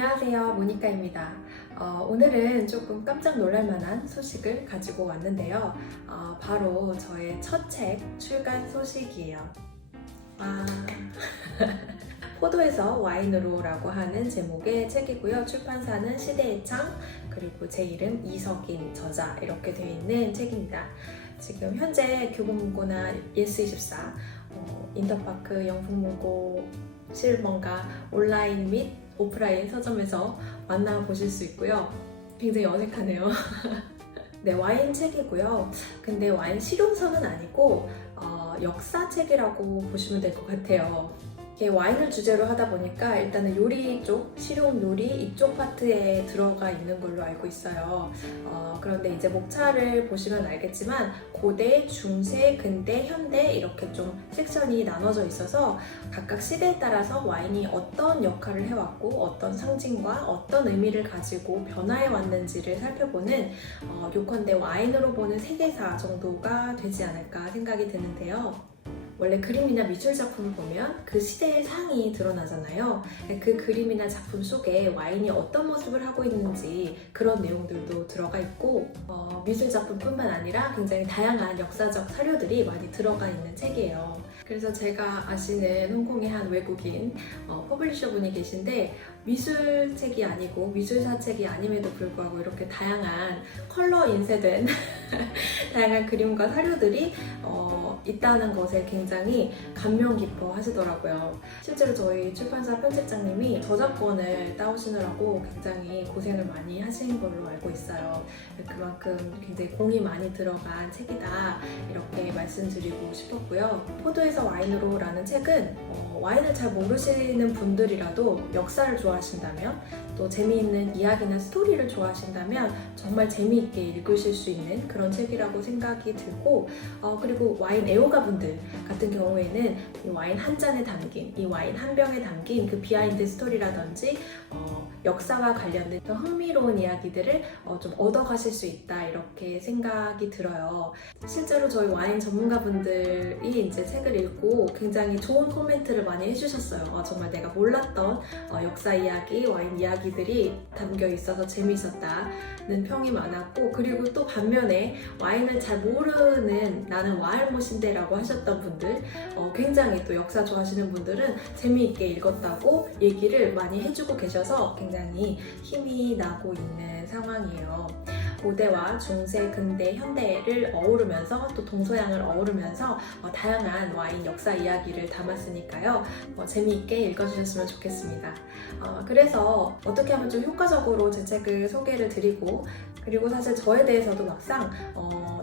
안녕하세요, 모니카입니다. 오늘은 조금 깜짝 놀랄 만한 소식을 가지고 왔는데요. 바로 저의 첫 책 출간 소식이에요. 포도에서 와인으로라고 하는 제목의 책이고요. 출판사는 시대의 창, 그리고 제 이름 이석인 저자 이렇게 되어 있는 책입니다. 지금 현재 교보문고나 예스24, 인터파크, 영풍문고, 실버가 온라인 및 오프라인 서점에서 만나보실 수 있고요. 굉장히 어색하네요. 네, 와인 책이고요. 근데 와인 실용서는 아니고 역사책이라고 보시면 될 것 같아요. 이게 와인을 주제로 하다 보니까 일단은 요리 쪽, 실용 요리 이쪽 파트에 들어가 있는 걸로 알고 있어요. 그런데 이제 목차를 보시면 알겠지만 고대, 중세, 근대, 현대 이렇게 좀 섹션이 나눠져 있어서 각각 시대에 따라서 와인이 어떤 역할을 해왔고 어떤 상징과 어떤 의미를 가지고 변화해 왔는지를 살펴보는 요컨대 와인으로 보는 세계사 정도가 되지 않을까 생각이 드는데요. 원래 그림이나 미술 작품을 보면 그 시대의 상이 드러나잖아요. 그 그림이나 작품 속에 와인이 어떤 모습을 하고 있는지 그런 내용들도 들어가 있고 미술 작품뿐만 아니라 굉장히 다양한 역사적 사료들이 많이 들어가 있는 책이에요. 그래서 제가 아시는 홍콩의 한 외국인 퍼블리셔 분이 계신데 미술책이 아니고 미술사 책이 아님에도 불구하고 이렇게 다양한 컬러 인쇄된 다양한 그림과 사료들이 있다는 것에 굉장히 감명 깊어 하시더라고요. 실제로 저희 출판사 편집장님이 저작권을 따오시느라고 굉장히 고생을 많이 하신 걸로 알고 있어요. 그만큼 굉장히 공이 많이 들어간 책이다 이렇게 말씀드리고 싶었고요. 포도에서 와인으로 라는 책은 와인을 잘 모르시는 분들이라도 역사를 좋아하신다면 또 재미있는 이야기나 스토리를 좋아하신다면 정말 재미있게 읽으실 수 있는 그런 책이라고 생각이 들고 그리고 와인 애호가분들 같은 경우에는 이 와인 한 잔에 담긴, 이 와인 한 병에 담긴 그 비하인드 스토리라든지 역사와 관련된 흥미로운 이야기들을 좀 얻어가실 수 있다 이렇게 생각이 들어요. 실제로 저희 와인 전문가분들이 이제 책을 읽고 굉장히 좋은 코멘트를 많이 해주셨어요. 정말 내가 몰랐던 역사 이야기, 와인 이야기들이 담겨 있어서 재미있었다는 평이 많았고 그리고 또 반면에 와인을 잘 모르는 나는 와알못인데라고 하셨던 분들 굉장히 또 역사 좋아하시는 분들은 재미있게 읽었다고 얘기를 많이 해주고 계셔서 굉장히 힘이 나고 있는 상황이에요. 고대와 중세, 근대, 현대를 어우르면서 또 동서양을 어우르면서 다양한 와인 역사 이야기를 담았으니까요. 재미있게 읽어주셨으면 좋겠습니다. 그래서 어떻게 하면 좀 효과적으로 제 책을 소개를 드리고 그리고 사실 저에 대해서도 막상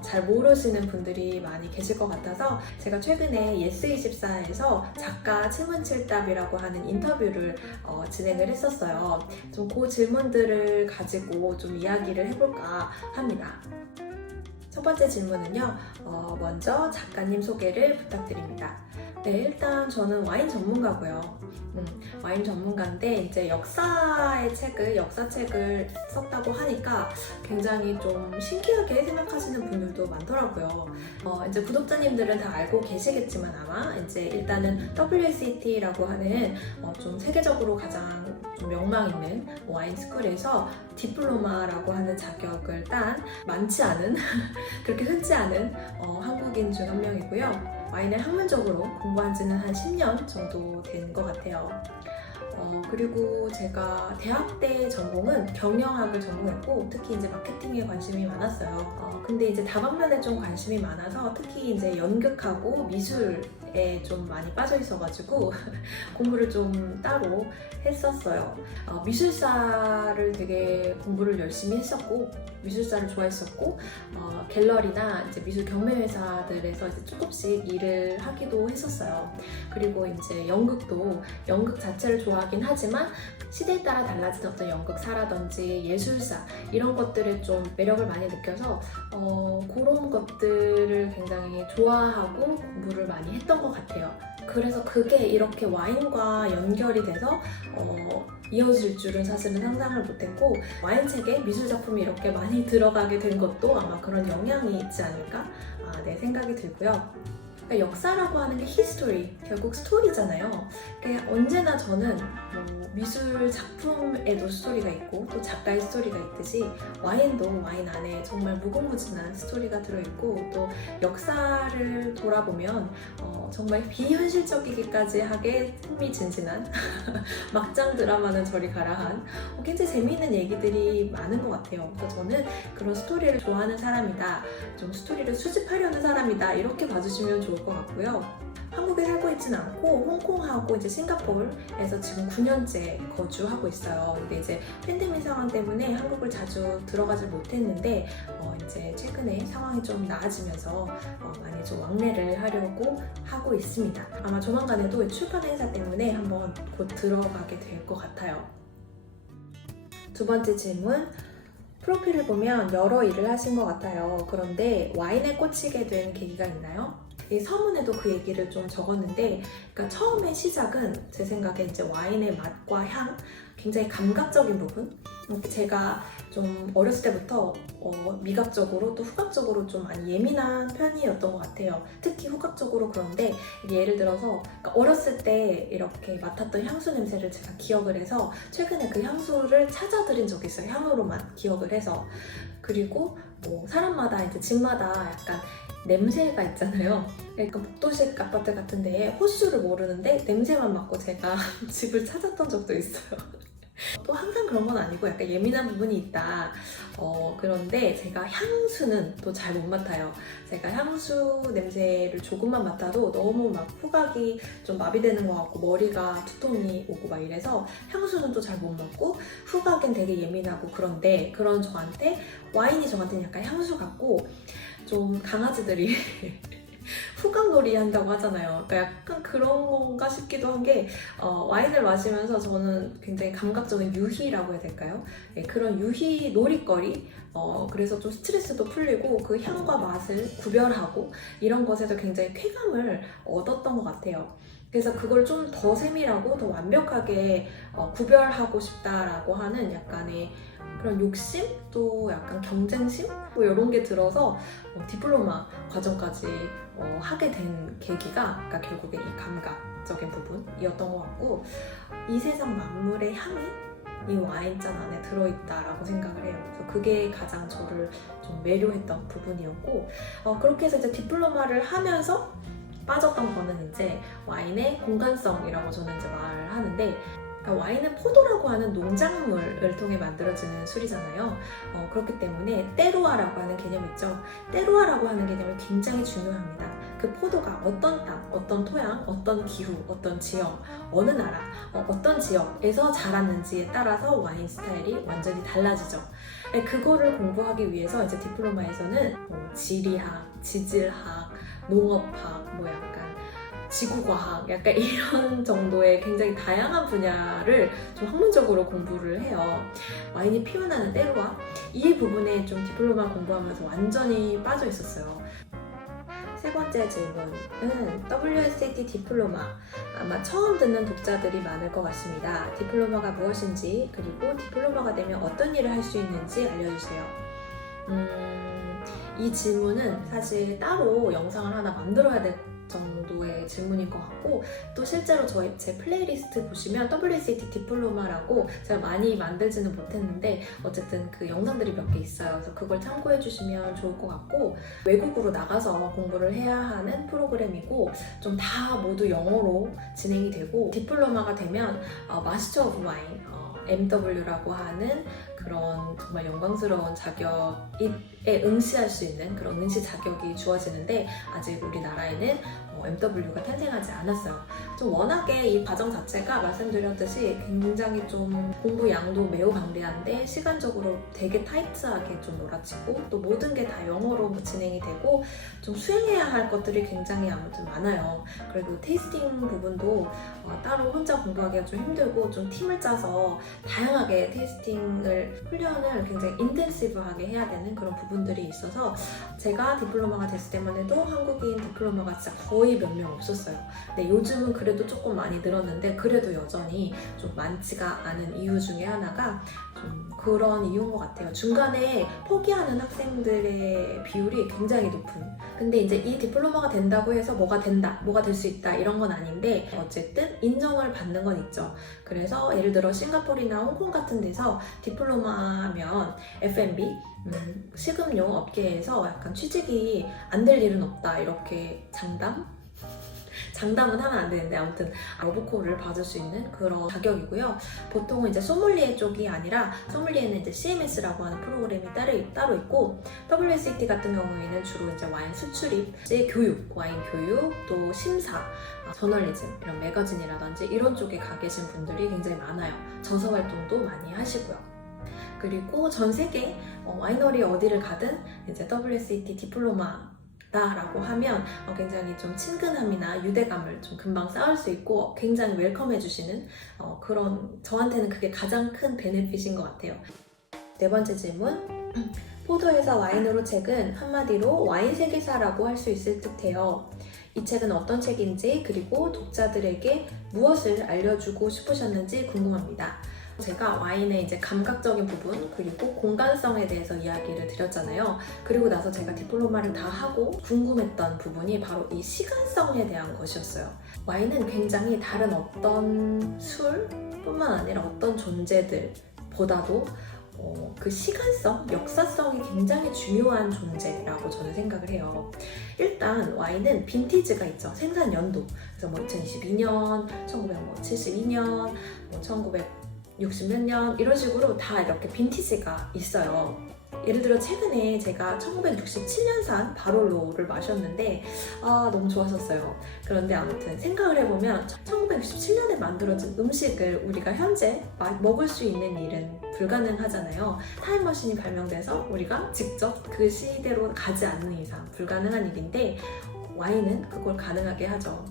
잘 모르시는 분들이 많이 계실 것 같아서 제가 최근에 예스24에서 작가 칠문칠답이라고 하는 인터뷰를 진행을 했었어요. 좀 그 질문들을 가지고 좀 이야기를 해볼까 합니다. 첫 번째 질문은요. 먼저 작가님 소개를 부탁드립니다. 네, 일단 저는 와인 전문가고요. 와인 전문가인데 이제 역사책을 썼다고 하니까 굉장히 좀 신기하게 생각하시는 분들도 많더라고요. 이제 구독자님들은 다 알고 계시겠지만 아마 이제 일단은 WSET라고 하는 좀 세계적으로 가장 좀 명망 있는 와인 스쿨에서 디플로마라고 하는 자격을 딴 많지 않은 그렇게 흔치 않은 한국인 중 한 명이고요. 와인을 학문적으로 공부한 지는 한 10년 정도 된 것 같아요. 그리고 제가 대학 때 전공은 경영학을 전공했고 특히 이제 마케팅에 관심이 많았어요. 근데 이제 다방면에 좀 관심이 많아서 특히 이제 연극하고 미술에 좀 많이 빠져 있어가지고 공부를 좀 따로 했었어요. 미술사를 되게 공부를 열심히 했었고 미술사를 좋아했었고 갤러리나 이제 미술 경매회사들에서 이제 조금씩 일을 하기도 했었어요. 그리고 이제 연극 자체를 좋아하긴 하지만 시대에 따라 달라지는 어떤 연극사라든지 예술사 이런 것들에 좀 매력을 많이 느껴서 그런 것들을 굉장히 좋아하고 공부를 많이 했던 것 같아요. 그래서 그게 이렇게 와인과 연결이 돼서 이어질 줄은 사실은 상상을 못했고 와인책에 미술작품이 이렇게 많이 들어가게 된 것도 아마 그런 영향이 있지 않을까 생각이 들고요. 그러니까 역사라고 하는 게 history, 결국 스토리잖아요. 그러니까 언제나 저는 미술 작품에도 스토리가 있고 또 작가의 스토리가 있듯이 와인도 와인 안에 정말 무궁무진한 스토리가 들어있고 또 역사를 돌아보면 정말 비현실적이기까지 하게 흥미진진한 막장 드라마는 저리 가라한 굉장히 재미있는 얘기들이 많은 것 같아요. 그래서 저는 그런 스토리를 좋아하는 사람이다, 좀 스토리를 수집하려는 사람이다, 이렇게 봐주시면 좋을 것 같고요. 한국에 살고 있지는 않고 홍콩하고 이제 싱가포르에서 지금 9년째 거주하고 있어요. 근데 이제 팬데믹 상황 때문에 한국을 자주 들어가질 못했는데 이제 최근에 상황이 좀 나아지면서 많이 좀 왕래를 하려고 하고 있습니다. 아마 조만간에도 출판 행사 때문에 한번 곧 들어가게 될 것 같아요. 두 번째 질문. 프로필을 보면 여러 일을 하신 것 같아요. 그런데 와인에 꽂히게 된 계기가 있나요? 이 서문에도 그 얘기를 좀 적었는데, 그러니까 처음에 시작은 제 생각에 이제 와인의 맛과 향, 굉장히 감각적인 부분. 제가 좀 어렸을 때부터 미각적으로 또 후각적으로 좀 많이 예민한 편이었던 것 같아요. 특히 후각적으로. 그런데 예를 들어서 그러니까 어렸을 때 이렇게 맡았던 향수 냄새를 제가 기억을 해서 최근에 그 향수를 찾아들인 적이 있어요. 향으로만 기억을 해서. 그리고 뭐 사람마다 이제 집마다 약간 냄새가 있잖아요. 그러니까 복도식 아파트 같은 데에 호수를 모르는데 냄새만 맡고 제가 집을 찾았던 적도 있어요. 또 항상 그런 건 아니고 약간 예민한 부분이 있다. 그런데 제가 향수는 또 잘 못 맡아요. 제가 향수 냄새를 조금만 맡아도 너무 막 후각이 좀 마비되는 것 같고 머리가 두통이 오고 막 이래서 향수는 또 잘 못 맡고 후각엔 되게 예민하고, 그런데 그런 저한테 와인이 저한테는 약간 향수 같고 좀 강아지들이 후각놀이 한다고 하잖아요. 그러니까 약간 그런 건가 싶기도 한 게 와인을 마시면서 저는 굉장히 감각적인 유희라고 해야 될까요? 네, 그런 유희 놀이거리, 그래서 좀 스트레스도 풀리고 그 향과 맛을 구별하고 이런 것에서 굉장히 쾌감을 얻었던 것 같아요. 그래서 그걸 좀 더 세밀하고 더 완벽하게 구별하고 싶다라고 하는 약간의 그런 욕심? 또 약간 경쟁심? 뭐 이런 게 들어서 디플로마 과정까지 하게 된 계기가 그러니까 결국에 이 감각적인 부분이었던 것 같고, 이 세상 만물의 향이 이 와인잔 안에 들어있다라고 생각을 해요. 그래서 그게 가장 저를 좀 매료했던 부분이었고, 그렇게 해서 이제 디플로마를 하면서 빠졌던 거는 이제 와인의 공간성이라고 저는 이제 말을 하는데, 그러니까 와인은 포도라고 하는 농작물을 통해 만들어지는 술이잖아요. 그렇기 때문에 때루아라고 하는 개념이 있죠. 때루아라고 하는 개념이 굉장히 중요합니다. 그 포도가 어떤 땅, 어떤 토양, 어떤 기후, 어떤 지역, 어느 나라, 어떤 지역에서 자랐는지에 따라서 와인 스타일이 완전히 달라지죠. 그거를 공부하기 위해서 이제 디플로마에서는 지리학, 지질학, 농업학, 뭐 약간 지구과학, 약간 이런 정도의 굉장히 다양한 분야를 좀 학문적으로 공부를 해요. 와인이 피어나는 때루아, 이 부분에 좀 디플로마 공부하면서 완전히 빠져 있었어요. 세 번째 질문은 WSET 디플로마. 아마 처음 듣는 독자들이 많을 것 같습니다. 디플로마가 무엇인지, 그리고 디플로마가 되면 어떤 일을 할 수 있는지 알려주세요. 이 질문은 사실 따로 영상을 하나 만들어야 될 정도의 질문인 것 같고, 또 실제로 제 플레이리스트 보시면 WSET 디플로마라고 제가 많이 만들지는 못했는데 어쨌든 그 영상들이 몇 개 있어요. 그래서 그걸 참고해 주시면 좋을 것 같고, 외국으로 나가서 공부를 해야 하는 프로그램이고 좀 다 모두 영어로 진행이 되고, 디플로마가 되면 마스터 오브 와인, MW라고 하는 그런 정말 영광스러운 자격에 응시할 수 있는 그런 응시 자격이 주어지는데, 아직 우리나라에는 MW가 탄생하지 않았어요. 좀 워낙에 이 과정 자체가 말씀드렸듯이 굉장히 좀 공부 양도 매우 방대한데 시간적으로 되게 타이트하게 좀 몰아치고, 또 모든 게 다 영어로 진행이 되고 좀 수행해야 할 것들이 굉장히 아무튼 많아요. 그리고 테이스팅 부분도 따로 혼자 공부하기가 좀 힘들고, 좀 팀을 짜서 다양하게 테이스팅을 훈련을 굉장히 인텐시브하게 해야 되는 그런 부분들이 있어서, 제가 디플로마가 됐을 때만 해도 한국인 디플로마가 진짜 거의 거의 몇 명 없었어요. 근데 요즘은 그래도 조금 많이 늘었는데 그래도 여전히 좀 많지가 않은 이유 중에 하나가 좀 그런 이유인 것 같아요. 중간에 포기하는 학생들의 비율이 굉장히 높은. 근데 이제 이 디플로마가 된다고 해서 뭐가 된다, 뭐가 될 수 있다 이런 건 아닌데 어쨌든 인정을 받는 건 있죠. 그래서 예를 들어 싱가포르나 홍콩 같은 데서 디플로마면 F&B, 식음료 업계에서 약간 취직이 안 될 일은 없다 이렇게 장담은 하면 안 되는데 아무튼 러브콜을 받을 수 있는 그런 자격이고요. 보통은 이제 소믈리에 쪽이 아니라 소믈리에는 이제 CMS라고 하는 프로그램이 따로 있고 WSET 같은 경우에는 주로 이제 와인 수출입, 교육, 와인 교육, 또 심사, 저널리즘, 이런 매거진이라든지 이런 쪽에 가 계신 분들이 굉장히 많아요. 정서 활동도 많이 하시고요. 그리고 전 세계 와이너리 어디를 가든 이제 WSET 디플로마 라고 하면 굉장히 좀 친근함이나 유대감을 좀 금방 쌓을 수 있고 굉장히 웰컴해 주시는 그런, 저한테는 그게 가장 큰 베네핏인 것 같아요. 네 번째 질문. 포도에서 와인으로 책은 한마디로 와인 세계사라고 할 수 있을 듯해요. 이 책은 어떤 책인지 그리고 독자들에게 무엇을 알려주고 싶으셨는지 궁금합니다. 제가 와인의 이제 감각적인 부분 그리고 공간성에 대해서 이야기를 드렸잖아요. 그리고 나서 제가 디플로마를 다 하고 궁금했던 부분이 바로 이 시간성에 대한 것이었어요. 와인은 굉장히 다른 어떤 술뿐만 아니라 어떤 존재들보다도 그 시간성, 역사성이 굉장히 중요한 존재라고 저는 생각을 해요. 일단 와인은 빈티지가 있죠. 생산 연도. 그래서 2022년, 1972년, 1960 몇 년 이런 식으로 다 이렇게 빈티지가 있어요. 예를 들어 최근에 제가 1967년산 바롤로를 마셨는데 너무 좋았었어요. 그런데 아무튼 생각을 해보면 1967년에 만들어진 음식을 우리가 현재 먹을 수 있는 일은 불가능하잖아요. 타임머신이 발명돼서 우리가 직접 그 시대로 가지 않는 이상 불가능한 일인데 와인은 그걸 가능하게 하죠.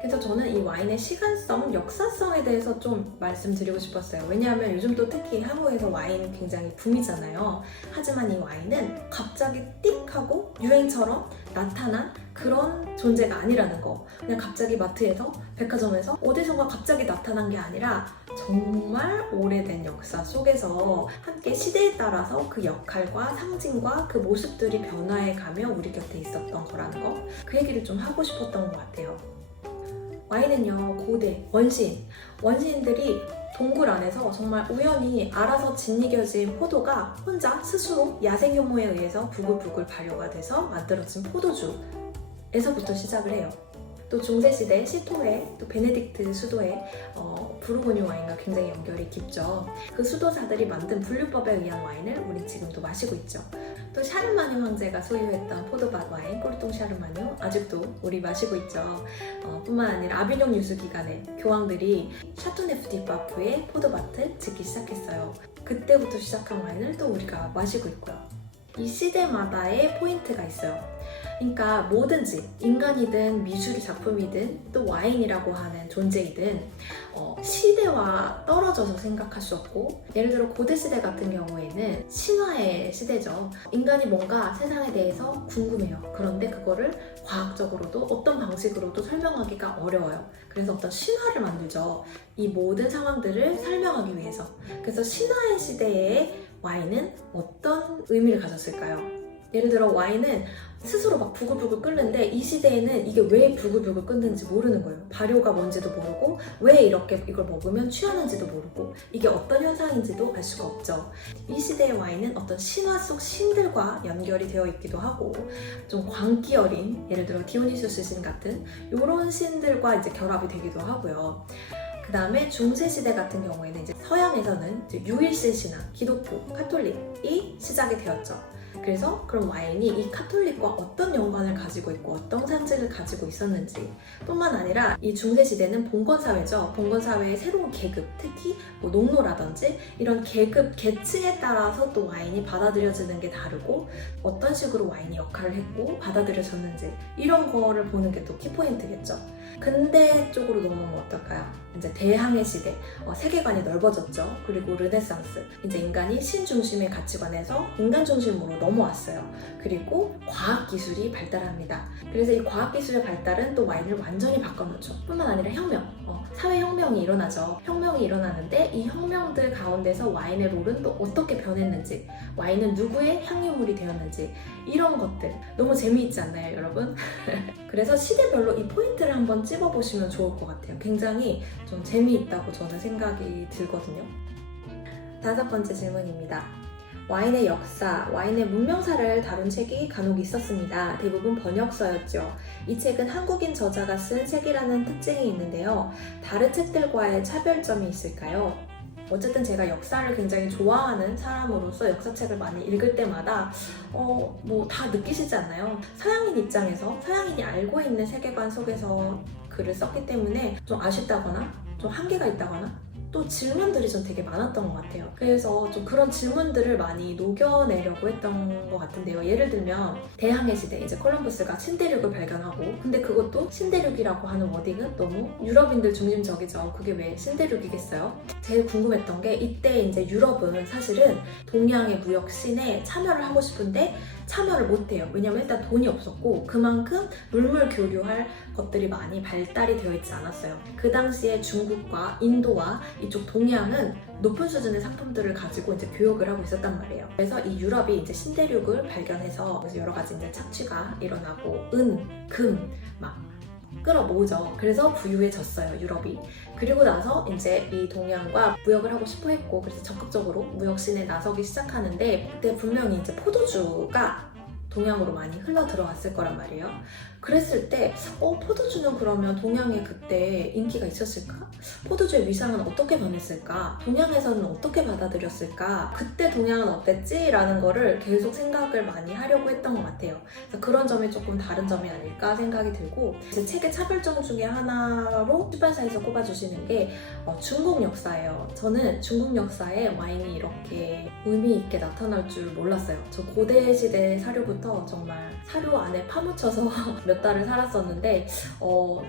그래서 저는 이 와인의 시간성, 역사성에 대해서 좀 말씀드리고 싶었어요. 왜냐하면 요즘 또 특히 한국에서 와인 굉장히 붐이잖아요. 하지만 이 와인은 갑자기 띡 하고 유행처럼 나타난 그런 존재가 아니라는 거. 그냥 갑자기 마트에서, 백화점에서 어디선가 갑자기 나타난 게 아니라 정말 오래된 역사 속에서 함께 시대에 따라서 그 역할과 상징과 그 모습들이 변화해가며 우리 곁에 있었던 거라는 거. 그 얘기를 좀 하고 싶었던 것 같아요. 와인은요, 고대, 원시인들이 동굴 안에서 정말 우연히 알아서 짓이겨진 포도가 혼자 스스로 야생효모에 의해서 부글부글 발효가 돼서 만들어진 포도주에서부터 시작을 해요. 또 중세시대 시토에, 또 베네딕트 수도에 부르고뉴 와인과 굉장히 연결이 깊죠. 그 수도사들이 만든 분류법에 의한 와인을 우린 지금도 마시고 있죠. 또 샤르마뉴 황제가 소유했던 포도밭 와인, 꼴통 샤르마뉴 아직도 우리 마시고 있죠. 뿐만 아니라 아비뇽 유수 기간에 교황들이 샤토네프 디 바프의 포도밭을 짓기 시작했어요. 그때부터 시작한 와인을 또 우리가 마시고 있고요. 이 시대마다의 포인트가 있어요. 그러니까 뭐든지 인간이든 미술 작품이든 또 와인이라고 하는 존재이든 시대와 떨어져서 생각할 수 없고, 예를 들어 고대시대 같은 경우에는 신화의 시대죠. 인간이 뭔가 세상에 대해서 궁금해요. 그런데 그거를 과학적으로도 어떤 방식으로도 설명하기가 어려워요. 그래서 어떤 신화를 만들죠. 이 모든 상황들을 설명하기 위해서. 그래서 신화의 시대의 와인은 어떤 의미를 가졌을까요? 예를 들어 와인은 스스로 막 부글부글 끓는데 이 시대에는 이게 왜 부글부글 끓는지 모르는 거예요. 발효가 뭔지도 모르고 왜 이렇게 이걸 먹으면 취하는지도 모르고 이게 어떤 현상인지도 알 수가 없죠. 이 시대의 와인은 어떤 신화 속 신들과 연결이 되어 있기도 하고 좀 광기 어린, 예를 들어 디오니소스 신 같은 이런 신들과 이제 결합이 되기도 하고요. 그 다음에 중세시대 같은 경우에는 이제 서양에서는 이제 유일신 신앙, 기독교, 카톨릭이 시작이 되었죠. 그래서 그럼 와인이 이 카톨릭과 어떤 연관을 가지고 있고 어떤 상징을 가지고 있었는지 뿐만 아니라 이 중세시대는 봉건사회죠. 봉건사회의 새로운 계급, 특히 뭐 농노라든지 이런 계급, 계층에 따라서 또 와인이 받아들여지는 게 다르고 어떤 식으로 와인이 역할을 했고 받아들여졌는지 이런 거를 보는 게 또 키포인트겠죠. 근대 쪽으로 넘어오면 어떨까요? 이제 대항해 시대, 세계관이 넓어졌죠. 그리고 르네상스, 이제 인간이 신 중심의 가치관에서 인간 중심으로 넘어왔어요. 그리고 과학기술이 발달합니다. 그래서 이 과학기술의 발달은 또 와인을 완전히 바꿔놓죠. 뿐만 아니라 혁명, 사회혁명이 일어나죠. 혁명이 일어나는데 이 혁명들 가운데서 와인의 롤은 또 어떻게 변했는지, 와인은 누구의 향유물이 되었는지, 이런 것들 너무 재미있지 않나요, 여러분? 그래서 시대별로 이 포인트를 한번 찝어보시면 좋을 것 같아요. 굉장히 좀 재미있다고 저는 생각이 들거든요. 5번째 질문입니다. 와인의 역사, 와인의 문명사를 다룬 책이 간혹 있었습니다. 대부분 번역서였죠. 이 책은 한국인 저자가 쓴 책이라는 특징이 있는데요. 다른 책들과의 차별점이 있을까요? 어쨌든 제가 역사를 굉장히 좋아하는 사람으로서 역사책을 많이 읽을 때마다 뭐 다 느끼시지 않나요? 서양인 입장에서 서양인이 알고 있는 세계관 속에서 글을 썼기 때문에 좀 아쉽다거나 좀 한계가 있다거나 또 질문들이 좀 되게 많았던 것 같아요. 그래서 좀 그런 질문들을 많이 녹여내려고 했던 것 같은데요. 예를 들면 대항해 시대, 이제 콜럼버스가 신대륙을 발견하고, 근데 그것도 신대륙이라고 하는 워딩은 너무 유럽인들 중심적이죠. 그게 왜 신대륙이겠어요? 제일 궁금했던 게 이때 이제 유럽은 사실은 동양의 무역 씬에 참여를 하고 싶은데 참여를 못해요. 왜냐면 일단 돈이 없었고 그만큼 물물 교류할 것들이 많이 발달이 되어 있지 않았어요. 그 당시에 중국과 인도와 이쪽 동양은 높은 수준의 상품들을 가지고 이제 교역을 하고 있었단 말이에요. 그래서 이 유럽이 이제 신대륙을 발견해서 여러 가지 이제 착취가 일어나고 금, 막 끌어모으죠. 그래서 부유해졌어요, 유럽이. 그리고 나서 이제 이 동양과 무역을 하고 싶어 했고, 그래서 적극적으로 무역신에 나서기 시작하는데, 그때 분명히 이제 포도주가 동양으로 많이 흘러 들어왔을 거란 말이에요. 그랬을 때 포도주는 그러면 동양에 그때 인기가 있었을까? 포도주의 위상은 어떻게 변했을까? 동양에서는 어떻게 받아들였을까? 그때 동양은 어땠지? 라는 거를 계속 생각을 많이 하려고 했던 것 같아요. 그래서 그런 점이 조금 다른 점이 아닐까 생각이 들고, 제 책의 차별점 중에 하나로 출판사에서 꼽아주시는 게 중국 역사예요. 저는 중국 역사에 와인이 이렇게 의미 있게 나타날 줄 몰랐어요. 저 고대 시대 사료부터 정말 사료 안에 파묻혀서 몇 달을 살았었는데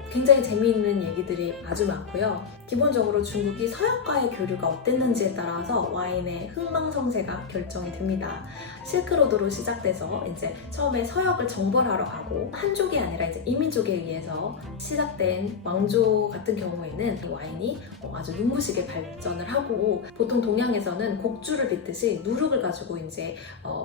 굉장히 재미있는 얘기들이 아주 많고요. 기본적으로 중국이 서양과의 교류가 어땠는지에 따라서 와인의 흥망성쇠가 결정이 됩니다. 실크로드로 시작돼서 이제 처음에 서역을 정벌하러 가고, 한족이 아니라 이제 이민족에 의해서 시작된 왕조 같은 경우에는 와인이 아주 눈부시게 발전을 하고, 보통 동양에서는 곡주를 빚듯이 누룩을 가지고 이제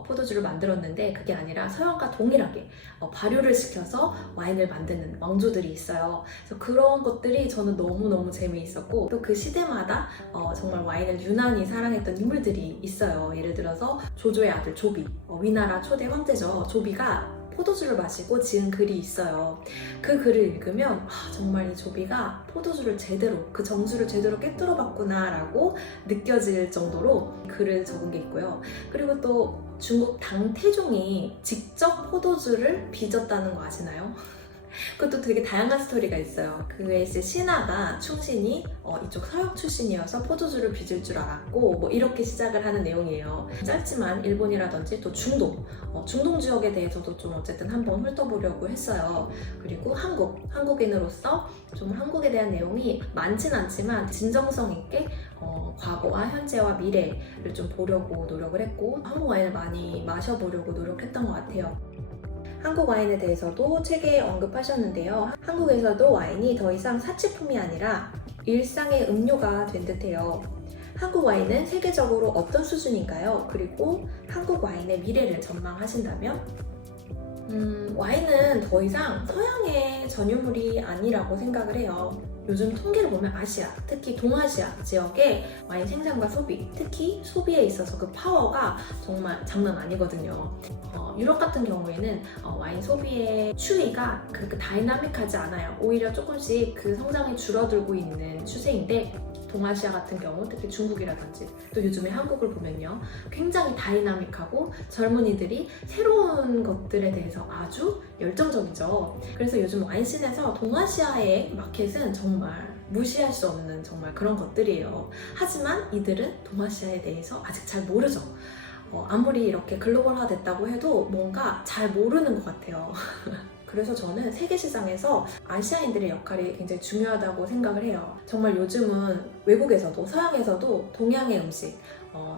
포도주를 만들었는데, 그게 아니라 서양과 동일하게 발효를 시켜서 와인을 만드는 왕조들이 있어요. 그래서 그런 것들이 저는 너무너무 재미있었고, 또 그 시대마다 정말 와인을 유난히 사랑했던 인물들이 있어요. 예를 들어서 조조의 아들 조비, 위나라 초대 황제죠. 조비가 포도주를 마시고 지은 글이 있어요. 그 글을 읽으면 정말 이 조비가 포도주를 제대로, 그 정수를 제대로 꿰뚫어 봤구나 라고 느껴질 정도로 글을 적은 게 있고요. 그리고 또 중국 당태종이 직접 포도주를 빚었다는 거 아시나요? 그것도 되게 다양한 스토리가 있어요. 그 외에 이제 신하가 충신이 이쪽 서역 출신이어서 포도주를 빚을 줄 알았고, 뭐 이렇게 시작을 하는 내용이에요. 짧지만 일본이라든지 또 중동 지역에 대해서도 좀 어쨌든 한번 훑어보려고 했어요. 그리고 한국인으로서 좀 한국에 대한 내용이 많진 않지만 진정성 있게 과거와 현재와 미래를 좀 보려고 노력을 했고, 한국 와인을 많이 마셔보려고 노력했던 것 같아요. 한국 와인에 대해서도 책에 언급하셨는데요. 한국에서도 와인이 더 이상 사치품이 아니라 일상의 음료가 된 듯해요. 한국 와인은 세계적으로 어떤 수준인가요? 그리고 한국 와인의 미래를 전망하신다면? 와인은 더 이상 서양의 전유물이 아니라고 생각을 해요. 요즘 통계를 보면 아시아, 특히 동아시아 지역의 와인 생산과 소비, 특히 소비에 있어서 그 파워가 정말 장난 아니거든요. 유럽 같은 경우에는 와인 소비의 추이가 그렇게 다이나믹하지 않아요. 오히려 조금씩 그 성장이 줄어들고 있는 추세인데, 동아시아 같은 경우, 특히 중국이라든지 또 요즘에 한국을 보면요, 굉장히 다이나믹하고 젊은이들이 새로운 것들에 대해서 아주 열정적이죠. 그래서 요즘 와인씬에서 동아시아의 마켓은 정말 무시할 수 없는 정말 그런 것들이에요. 하지만 이들은 동아시아에 대해서 아직 잘 모르죠. 아무리 이렇게 글로벌화 됐다고 해도 뭔가 잘 모르는 것 같아요. 그래서 저는 세계 시장에서 아시아인들의 역할이 굉장히 중요하다고 생각을 해요. 정말 요즘은 외국에서도 서양에서도 동양의 음식,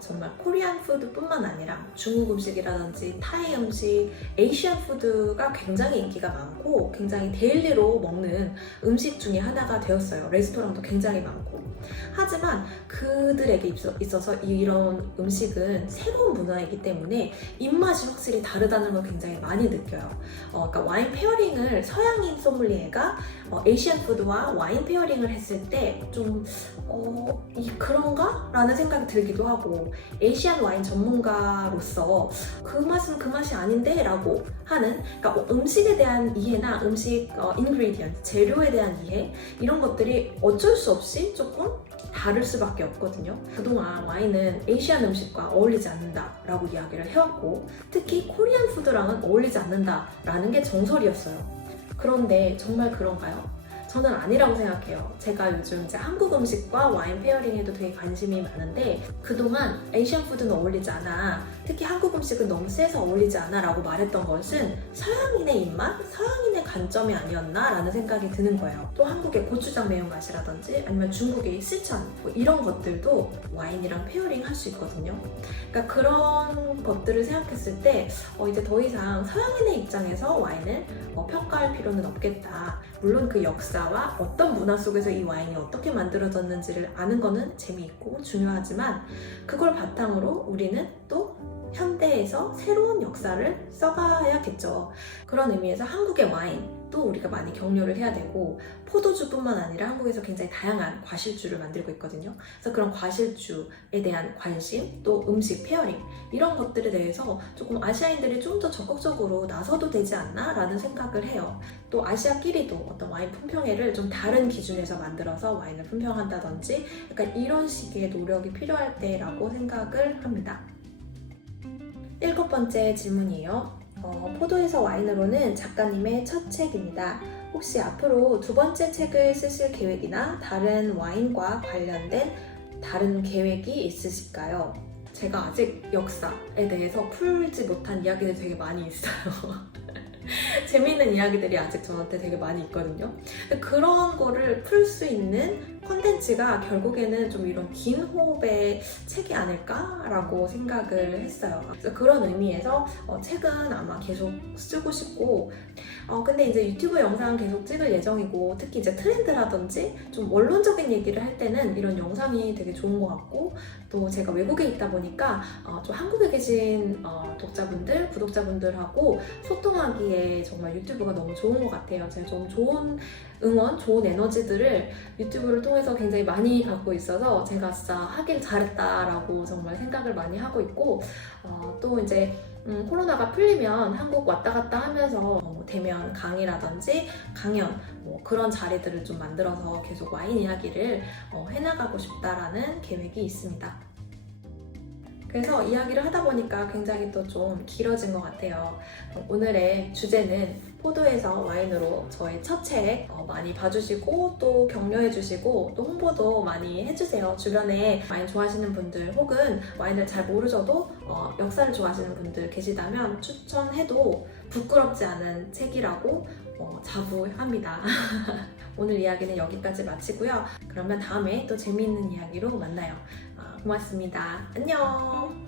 정말 코리안 푸드뿐만 아니라 중국 음식이라든지 타이 음식, 에이시안 푸드가 굉장히 인기가 많고 굉장히 데일리로 먹는 음식 중에 하나가 되었어요. 레스토랑도 굉장히 많고. 하지만 그들에게 있어서 이런 음식은 새로운 문화이기 때문에 입맛이 확실히 다르다는 걸 굉장히 많이 느껴요. 그러니까 와인 페어링을 서양인 소믈리에가 에이시안 푸드와 와인 페어링을 했을 때 좀 그런가? 라는 생각이 들기도 하고, 에이시안 와인 전문가로서 그 맛은 그 맛이 아닌데? 라고 하는, 그러니까 음식에 대한 이해나 음식 인그리디언트, 재료에 대한 이해, 이런 것들이 어쩔 수 없이 조금 다를 수밖에 없거든요. 그동안 와인은 에이시안 음식과 어울리지 않는다라고 이야기를 해왔고, 특히 코리안 푸드랑은 어울리지 않는다라는 게 정설이었어요. 그런데 정말 그런가요? 저는 아니라고 생각해요. 제가 요즘 이제 한국 음식과 와인 페어링에도 되게 관심이 많은데, 그동안 에이시안 푸드는 어울리지 않아, 특히 한국 음식은 너무 세서 어울리지 않아 라고 말했던 것은 서양인의 입맛, 서양인의 관점이 아니었나 라는 생각이 드는 거예요. 또 한국의 고추장 매운맛이라든지 아니면 중국의 시천, 뭐 이런 것들도 와인이랑 페어링 할 수 있거든요. 그러니까 그런 것들을 생각했을 때 이제 더 이상 서양인의 입장에서 와인을 평가할 필요는 없겠다. 물론 그 역사와 어떤 문화 속에서 이 와인이 어떻게 만들어졌는지를 아는 거는 재미있고 중요하지만, 그걸 바탕으로 우리는 또 현대에서 새로운 역사를 써가야겠죠. 그런 의미에서 한국의 와인도 우리가 많이 격려를 해야 되고, 포도주뿐만 아니라 한국에서 굉장히 다양한 과실주를 만들고 있거든요. 그래서 그런 과실주에 대한 관심, 또 음식 페어링, 이런 것들에 대해서 조금 아시아인들이 좀 더 적극적으로 나서도 되지 않나 라는 생각을 해요. 또 아시아끼리도 어떤 와인 품평회를 좀 다른 기준에서 만들어서 와인을 품평한다든지 약간 이런 식의 노력이 필요할 때라고 생각을 합니다. 7번째 질문이에요. 포도에서 와인으로는 작가님의 첫 책입니다. 혹시 앞으로 2번째 책을 쓰실 계획이나 다른 와인과 관련된 다른 계획이 있으실까요? 제가 아직 역사에 대해서 풀지 못한 이야기들이 되게 많이 있어요. 재미있는 이야기들이 아직 저한테 되게 많이 있거든요. 그런 거를 풀 수 있는 콘텐츠가 결국에는 좀 이런 긴 호흡의 책이 아닐까라고 생각을 했어요. 그래서 그런 의미에서 책은 아마 계속 쓰고 싶고, 근데 이제 유튜브 영상 계속 찍을 예정이고, 특히 이제 트렌드라든지 좀 원론적인 얘기를 할 때는 이런 영상이 되게 좋은 것 같고, 또 제가 외국에 있다 보니까 좀 한국에 계신 독자분들, 구독자분들하고 소통하기에 정말 유튜브가 너무 좋은 것 같아요. 제가 좀 좋은 응원, 좋은 에너지들을 유튜브를 통해서 굉장히 많이 받고 있어서 제가 진짜 하길 잘했다라고 정말 생각을 많이 하고 있고, 또 이제 코로나가 풀리면 한국 왔다 갔다 하면서 대면 강의라든지 강연, 그런 자리들을 좀 만들어서 계속 와인 이야기를 해나가고 싶다라는 계획이 있습니다. 그래서 이야기를 하다 보니까 굉장히 또 좀 길어진 것 같아요. 오늘의 주제는 포도에서 와인으로 저의 첫 책 많이 봐주시고 또 격려해주시고 또 홍보도 많이 해주세요. 주변에 와인 좋아하시는 분들 혹은 와인을 잘 모르셔도 역사를 좋아하시는 분들 계시다면 추천해도 부끄럽지 않은 책이라고 자부합니다. 오늘 이야기는 여기까지 마치고요. 그러면 다음에 또 재미있는 이야기로 만나요. 고맙습니다. 안녕!